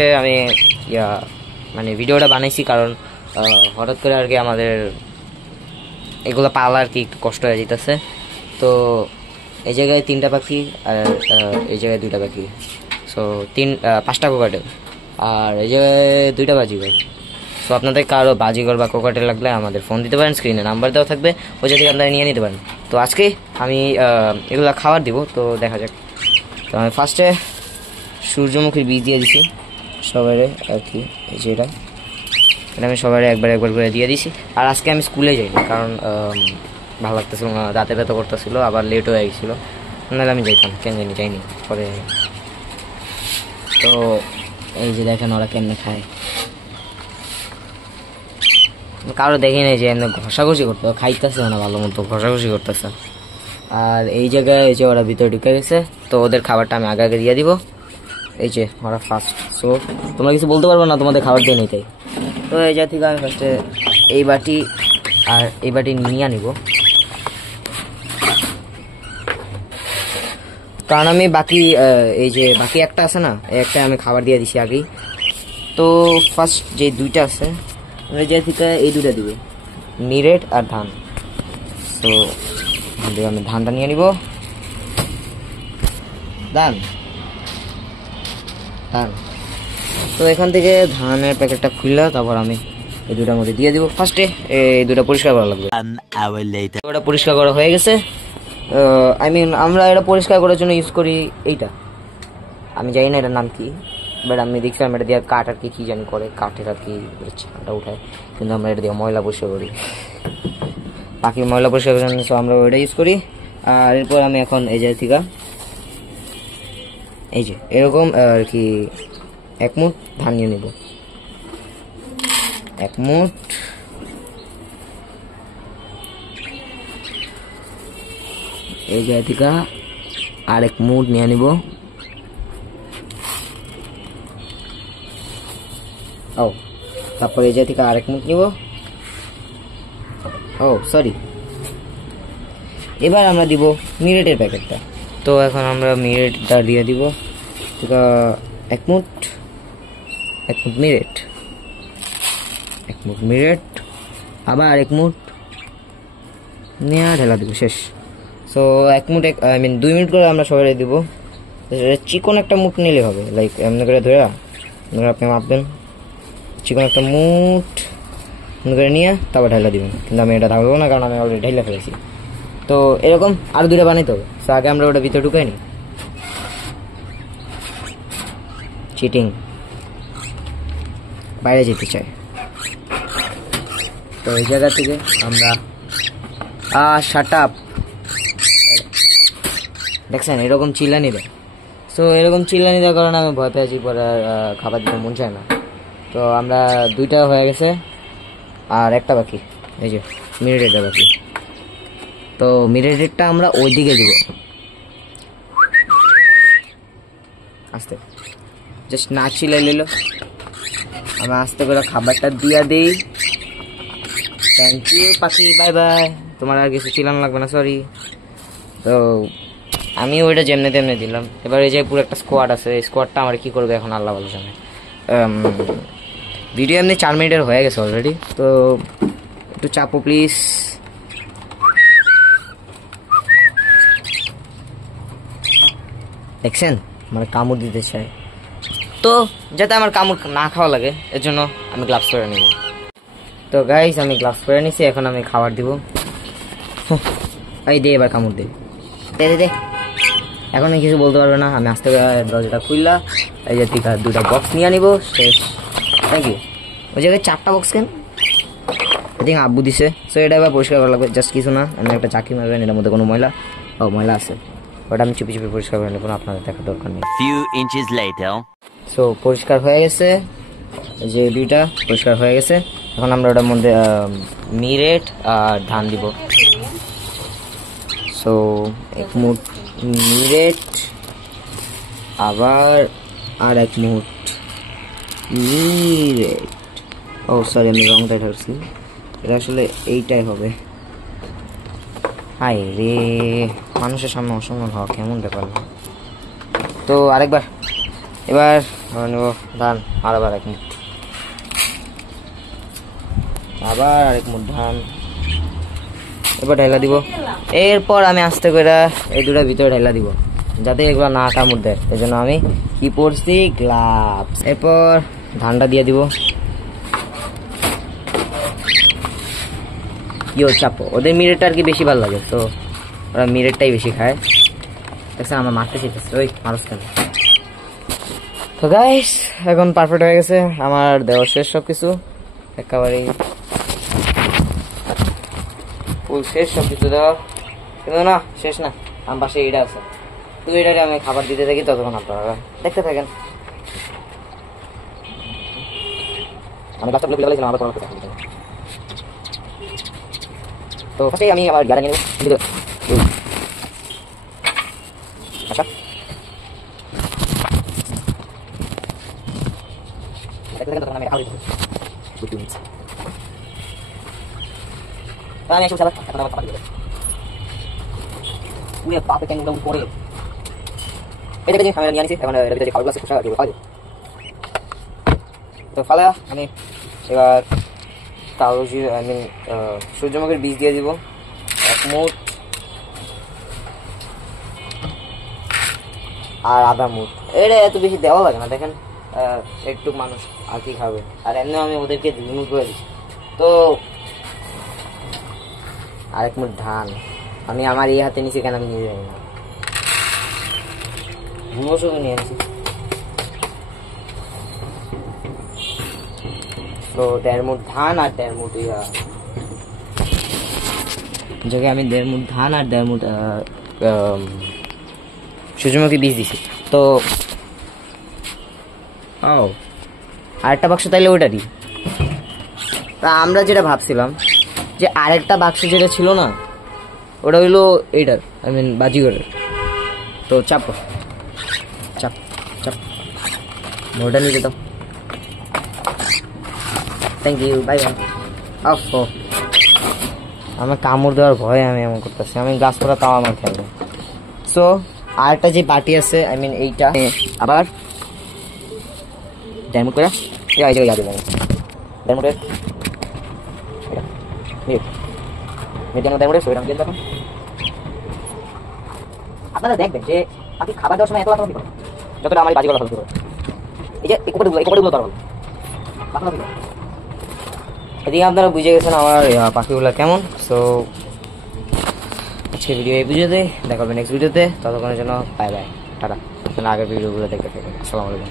আমি মানে ভিডিওটা বানাইছি কারণ হঠাৎ করে আর কি আমাদের এগুলো পালা আর কি একটু কষ্ট হয়ে যেতেছে। তো এই জায়গায় 3টা পাখি আর এই জায়গায় 2টা পাখি, সো 5টা কোকাটেল, আর এই জায়গায় 2টা বাজিগর। সো আপনাদের কারো বাজিগর বা কোকাটেল লাগলে আমাদের ফোন দিতে পারেন, স্ক্রিনে নাম্বার দেওয়া থাকবে, ওই জায়গায় আপনারা নিয়ে নিতে পারেন। তো আজকে আমি এগুলো খাবার দিব, তো দেখা যাক। তো আমি ফার্স্টে সূর্যমুখীর বীজ দিয়ে দিছি সবাই আর কি, এই যে এটা আমি সবাই একবার করে দিয়ে দিছি। আর আজকে আমি স্কুলে যাইনি কারণ ভালো লাগতেছিল না, রাতে ব্যথা করতেছিল, আবার লেট হয়ে গেছিলো, নাহলে আমি যাইতাম, কেন জানি যাইনি পরে। তো এই যে দেখেন ওরা কেমনে খায়, কারো দেখি নাই যে এমনি ঘষাঘষি করতে, খাইতেছে না ভালো মতো, ঘষাঘষি করতেছে। আর এই জায়গায় এই যে ওরা ভিতরে ঢুকে গেছে, তো ওদের খাবারটা আমি আগে দিয়ে দিব। এই যে ওরা ফার্স্ট, সো তোমরা কিছু বলতে পারবো না, তোমাদের খাবার দিয়ে নিতেই। তো এই জায়গা থেকে আমি ফার্স্টে এই বাটি আর এই বাটি নিয়ে নিব, কারণ আমি বাকি এই যে বাকি একটা আছে না, একটা আমি খাবার দিয়ে দিছি আগেই। তো ফার্স্ট যে 2টা আছে এই জায়গা থেকে এই 2টা দিবে, মিরেট আর ধান। তো আমি ধানটা নিয়ে নিব, ধান। তো এখান থেকে ধানের প্যাকেটটা খুললা তারপর আমি এই 2টার মধ্যে দিয়ে দিব। ফার্স্টে এই 2টা পরিষ্কার করা লাগবে। ওটা পরিষ্কার করা হয়ে গেছে। আমরা এটা পরিষ্কার করার জন্য ইউজ করি এইটা, আমি জানি না এটার নাম কি, বাট আমি দেখছিলাম এটা দিয়ে কাঠ আর কি জানি করে, কাঠের আর কি ছাটা উঠায়, কিন্তু আমরা এটা দিয়ে ময়লা পরিষ্কার করি, বাকি ময়লা পরিষ্কার করার জন্য আমরা ওইটা ইউজ করি। আর এরপর আমি এখন এই জায়গা থেকে এই যে এরকম আর কি 1 মুঠ ধান নিয়ে নেব, 1 মুঠ। এই জায়গা থেকে আর 1 মুঠ নিয়ে নিব। ও তারপর এই জায়গা থেকে আর 1 মুঠ নিব। ও সরি, এবার আমরা দিব মিরেটের প্যাকেটটা। তো এখন আমরা মিরেটটা দিয়ে দিব, 1 মুঠ মিরেট, 1 মুঠ মিরেট, আবার 1 মুঠ নিয়ে ঢেলা দিব, শেষ। সো 1 মুঠ 2 মিনিট করে আমরা সবাই দিব। চিকন একটা মুঠ নিলে হবে, লাইক এমনি করে ধরে আপনি মাপবেন, চিকন একটা মুঠ করে নিয়ে তারপর ঢেলা দিবেন। কিন্তু আমি এটা থাকবো না, কারণ আমি অলরেডি ঢেলা ফেলেছি। তো এরকম আরো 2টা বানাইতে হবে। তো আগে আমরা ওটা ভিতরে ঢুকাই নি, চিটিং, বাইরে যেতে চাই। তো এই জায়গা থেকে আমরা শাট আপ, দেখছেন এরকম চিল্লানি দেয়। সো এরকম চিল্লানি দেওয়ার কারণে আমি ভয় পেয়েছি, পরে খাবার দিতে মন চায় না। তো আমরা 2টা হয়ে গেছে আর একটা বাকি, এই যে মিনিটেরটা বাকি। তো মিরেটেরটা আমরা ওই দিকে দিব, আস্তে, জাস্ট না চিলাই নিল, আমরা আস্তে করে খাবারটা দিয়া দিই। থ্যাংক ইউ পাখি, বাই বাই, তোমার আর কিছু চিলানো লাগবে না, সরি। তো আমি ওইটা যেমনি তেমনি দিলাম। এবার এই যে পুরো একটা স্কোয়াড আছে, এই স্কোয়াডটা আমার কি করবে এখন আল্লাহ ভালো জানে। ভিডিও এমনি 4 মিনিটের হয়ে গেছে অলরেডি, তো একটু চাপো প্লিজ। দেখছেন মানে কামড় দিতে চাই, তো যাতে আমার কামড় না খাওয়া লাগে এর জন্য আমি গ্লাভস পরে নিব। তো গাইস আমি গ্লাভস পরে নিছি, এখন আমি খাবার দিব। এই দে, এবার কামড় দে, দে। এখন আমি কিছু বলতে পারবো না, আমি আস্তে করে দরজাটা খুললা এই যে 2টা বক্স নিয়ে নিব, শেষ। Thank you. ওই জায়গায় 4টা বক্স কেন, আই থিঙ্ক আব্বু দিছে। সো এটা এবার পরিষ্কার করা লাগবে, জাস্ট কিছু না, আমি একটা চাকি মারবেন, এটার মধ্যে কোনো ময়লা আছে, ওটা আমি চুপি পরিষ্কার করে নেবো, আপনাদের দেখার দরকার নেই। সো পরিষ্কার হয়ে গেছে, যে 2টা পরিষ্কার হয়ে গেছে। এখন আমরা ওটার মধ্যে মিরেট আর ধান দিব। সো 1 মুঠ মিরেট, আবার আর 1 মুঠ মিরেট। ও সরি, আমি রংটাই ধরছি, এটা আসলে এইটাই হবে। হাই রে, মানুষের সামনে অসম্মান হওয়া কেমন ব্যাপার। তো আরেকবার এবার আমরা নেব ধান, আর আবার এক মুঠ, আবার আরেক মুঠ ধান, এবার ঢেলা দিব। এরপর আমি আস্তে করে এই দুটা ভিতরে ঢেলা দিব যাতে এগুলো না কামড় দেয়, এই জন্য আমি কি পরছি, গ্লাভস। এরপর ধানটা দিয়ে দিব। ইয়ো চাপো, ওদের মিরেটটা আর কি বেশি ভালো লাগে, তো ওরা মিরেটটাই বেশি খায়। দেখছেন আমার মারতে শিখেছে, ওই মানুষ কেন। তো গাইস এখন পারফেক্ট হয়ে গেছে, আমার দেওয়া শেষ সবকিছু, একেবারেই ফুল শেষ সবকিছু দেওয়া, কিন্তু না শেষ না, আমার পাশে এটা আছে, তো এটাকে আমি খাবার দিতে থাকি, ততক্ষণ আপনারা দেখতে থাকেন। আমি বাচ্চাগুলো খুলে ফেলেছিলাম, আবার পড়াতে থাকি। তো ফার্স্টেই আমি আমার গাড়ি নিয়ে নেব। আচ্ছা আমি একটু চালা এখন আবার খাবার দিতে উড়ে বাপে কেন উড়ে পড়ে এটা যে ক্যামেরা নিয়ে আনিছি, এখন এর ভিতরে খাবার গ্লাসে খোসা দিব খাওয়া। তো ফালা আমি এবার কাগজি সূর্যমুখীর বীজ দিয়ে দিব এক মুঠ, আর আধা মুঠ। এটা এত বেশি দেওয়া লাগে না, দেখেন একটু মানুষ আর কি খাবে, আর এমনি আমি ওদেরকে রিমুভ করে দিচ্ছি। তো আরেক মুঠ ধান আমি আমার এই হাতে নিচে, কেন আমি নিয়ে যাই না, ঘুমোসকে নিয়ে আসছি। তো 1.5 মুঠ ধান আর 1.5 মুঠ জায়গায় আমি 1.5 মুঠ ধান আর 1.5 মুঠ সূর্যমুখী বীজ দিছি। তো আরেকটা বাক্স তাইলে ওইটারই। তা আমরা যেটা ভাবছিলাম যে আরেকটা বাক্স যেটা ছিল না, ওটা হইলো এইটার, আই মিন বাজিগরের। তো চাপ চাপ চাপ ওটা নিয়ে যেতাম। Thank you, bye bye. ও আমার কামড় দেওয়ার ভয়ে আমি এমন করতেছি, আমি গাছ পড়া তাও আমার খেয়াল। সো আরেকটা যে বাটি আছে, আই মিন এইটা আবার 1.5 মুঠ করে এই জায়গায় যাবে 1.5 মুঠের আপনারা দেখবেন যে আপনি খাবার দেওয়ার সময় এত লাফালাফি করেন, যতটা আমার বাজি গলা ফেলতে হবে। এই যে কোপড়েগুলো তার এদিকে আপনারা বুঝে গেছেন আমার পাখিগুলো কেমন। সো আজকে ভিডিও এই ভিডিওতে দেখা হবে নেক্সট ভিডিওতে, ততক্ষণের জন্য বাই বাই, টাটা। আগের ভিডিওগুলো দেখতে থাকবেন। আসসালামু আলাইকুম।